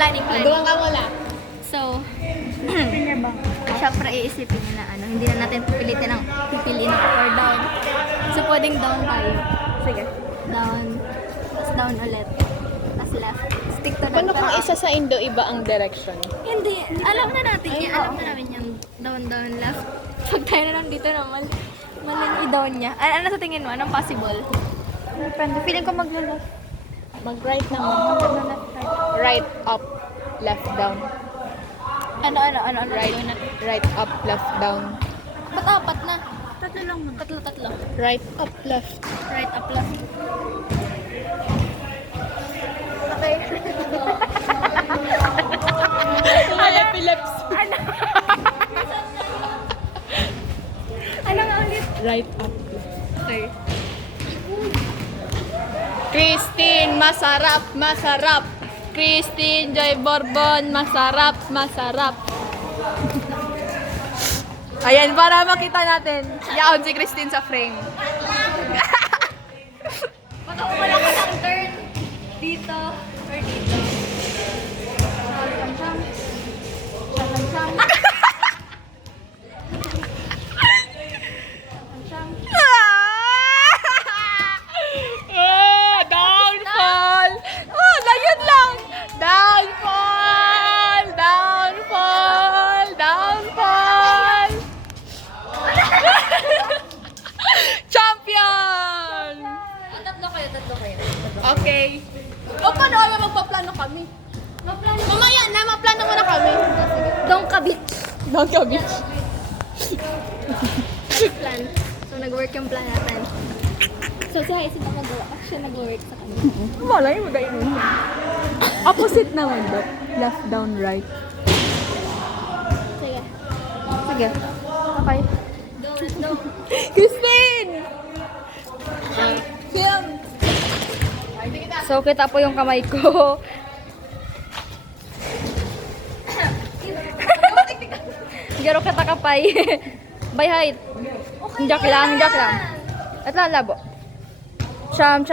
Planning. Gawa ka wala. So, syempre iisipin niya na ano, hindi na natin pipiliin ng up or down. So, pwedeng down tayo. Sige. Down. Tapos down ulit. Tapos left. Stick to that. Paano kung isa sa Indo iba ang direction? Hindi. Alam na natin yan. Alam na namin yung down, left. Pag tayo na lang dito naman, maling i-down niya. Ano sa tingin mo? Anong possible? Depende. Feeling ko mag-left. Mag-right naman. Right, up, left, down. Ano? Right, gawin natin? right, up, left, down. Ba't apat na? Tatlo lang muna. Tatlo. Right, up, left. Right, up, left. Okay. Epilepsy. Ano nga ulit? Right, up, left. Okay. Christine, masarap. Christine Joy Bourbon, masarap. Ayan, para makita natin. Yaon si Christine sa frame. Baka wala ka ng turn dito or dito. Downfall! Oh, yun lang! Downfall! Champion! Tatlo kayo. Okay. O, paano kaya magpaplano kami? Mamaya na, maplano muna kami. Dong kabit. Dongka Beach. Plan. So, nag-work yung plan natin. So, si Hyacin ang nag-work. Siya nag-work sa kanya. Malay mo dahil mo. Opposite naman ba? Left, down, right. Sige. Sige. Okay. Dong. Christine! Film! So, kita po yung kamay ko. Garo kita kapay. By height. Jack lang. At lalabo. Cham.